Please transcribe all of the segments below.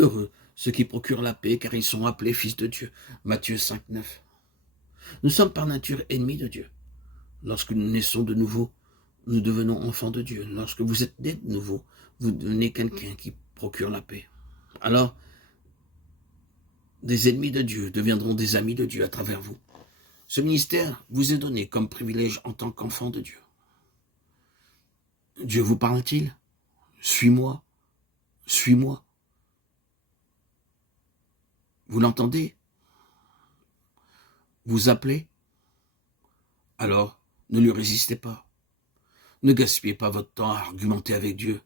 Heureux ceux qui procurent la paix, car ils sont appelés fils de Dieu. Matthieu 5, 9. Nous sommes par nature ennemis de Dieu. Lorsque nous naissons de nouveau, nous devenons enfants de Dieu. Lorsque vous êtes nés de nouveau, vous devenez quelqu'un qui procure la paix. Alors, des ennemis de Dieu deviendront des amis de Dieu à travers vous. Ce ministère vous est donné comme privilège en tant qu'enfant de Dieu. Dieu vous parle-t-il? Suis-moi, suis-moi. Vous l'entendez? Vous appelez? Alors, ne lui résistez pas. Ne gaspillez pas votre temps à argumenter avec Dieu.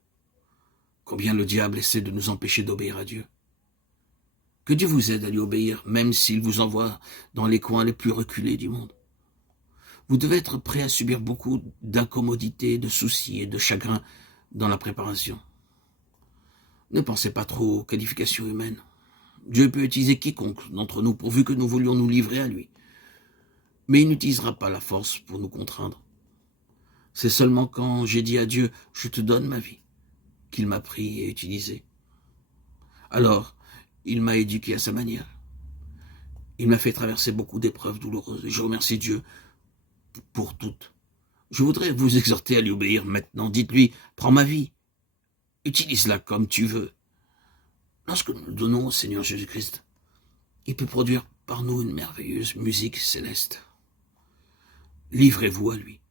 Combien le diable essaie de nous empêcher d'obéir à Dieu. Que Dieu vous aide à lui obéir, même s'il vous envoie dans les coins les plus reculés du monde. Vous devez être prêt à subir beaucoup d'incommodités, de soucis et de chagrins dans la préparation. Ne pensez pas trop aux qualifications humaines. Dieu peut utiliser quiconque d'entre nous pourvu que nous voulions nous livrer à lui. Mais il n'utilisera pas la force pour nous contraindre. C'est seulement quand j'ai dit à Dieu « Je te donne ma vie » qu'il m'a pris et utilisé. Alors, il m'a éduqué à sa manière. Il m'a fait traverser beaucoup d'épreuves douloureuses et je remercie Dieu pour toutes. Je voudrais vous exhorter à lui obéir maintenant. Dites-lui « Prends ma vie, utilise-la comme tu veux ». Lorsque nous le donnons au Seigneur Jésus-Christ, il peut produire par nous une merveilleuse musique céleste. Livrez-vous à lui.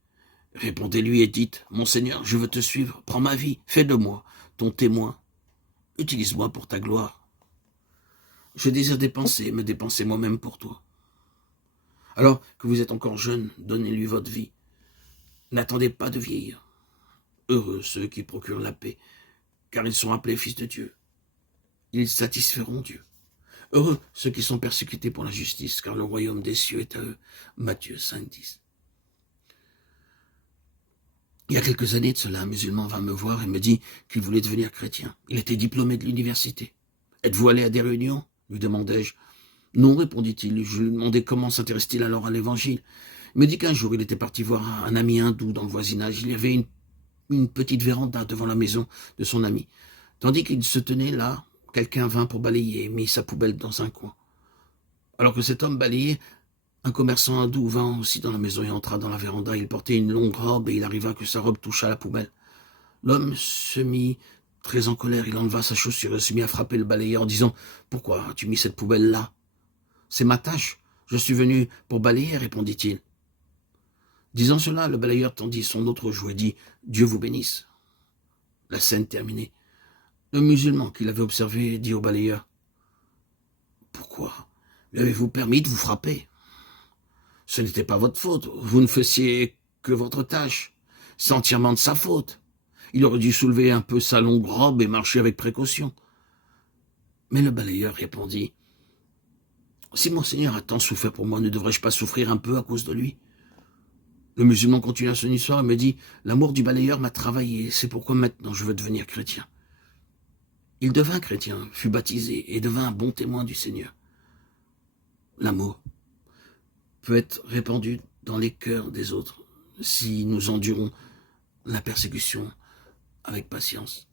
Répondez-lui et dites « Mon Seigneur, je veux te suivre, prends ma vie, fais de moi ton témoin, utilise-moi pour ta gloire. Je désire me dépenser moi-même pour toi. » Alors que vous êtes encore jeune, donnez-lui votre vie. N'attendez pas de vieillir. Heureux ceux qui procurent la paix, car ils sont appelés fils de Dieu. Ils satisferont Dieu. Heureux ceux qui sont persécutés pour la justice, car le royaume des cieux est à eux. Matthieu 5, 10. Il y a quelques années de cela, un musulman vint me voir et me dit qu'il voulait devenir chrétien. Il était diplômé de l'université. « Êtes-vous allé à des réunions ?» lui demandai-je. « Non, répondit-il. Je lui demandai comment s'intéresse-t-il alors à l'évangile. Il me dit qu'un jour il était parti voir un ami hindou dans le voisinage. Il y avait une petite véranda devant la maison de son ami. Tandis qu'il se tenait là, quelqu'un vint pour balayer et mit sa poubelle dans un coin. Alors que cet homme balayait, un commerçant hindou vint aussi dans la maison et entra dans la véranda. Il portait une longue robe et il arriva que sa robe toucha la poubelle. L'homme se mit très en colère. Il enleva sa chaussure et se mit à frapper le balayeur en disant « Pourquoi as-tu mis cette poubelle là ? C'est ma tâche. Je suis venu pour balayer, répondit-il. » Disant cela, le balayeur tendit son autre joue et dit « Dieu vous bénisse. » La scène terminée. Le musulman qui l'avait observé dit au balayeur « Pourquoi lui avez-vous permis de vous frapper ? Ce n'était pas votre faute, vous ne faisiez que votre tâche. C'est entièrement de sa faute. Il aurait dû soulever un peu sa longue robe et marcher avec précaution. » Mais le balayeur répondit « Si mon Seigneur a tant souffert pour moi, ne devrais-je pas souffrir un peu à cause de lui ?» Le musulman continua son histoire et me dit « L'amour du balayeur m'a travaillé, c'est pourquoi maintenant je veux devenir chrétien. » Il devint chrétien, fut baptisé et devint un bon témoin du Seigneur. L'amour peut être répandu dans les cœurs des autres si nous endurons la persécution avec patience.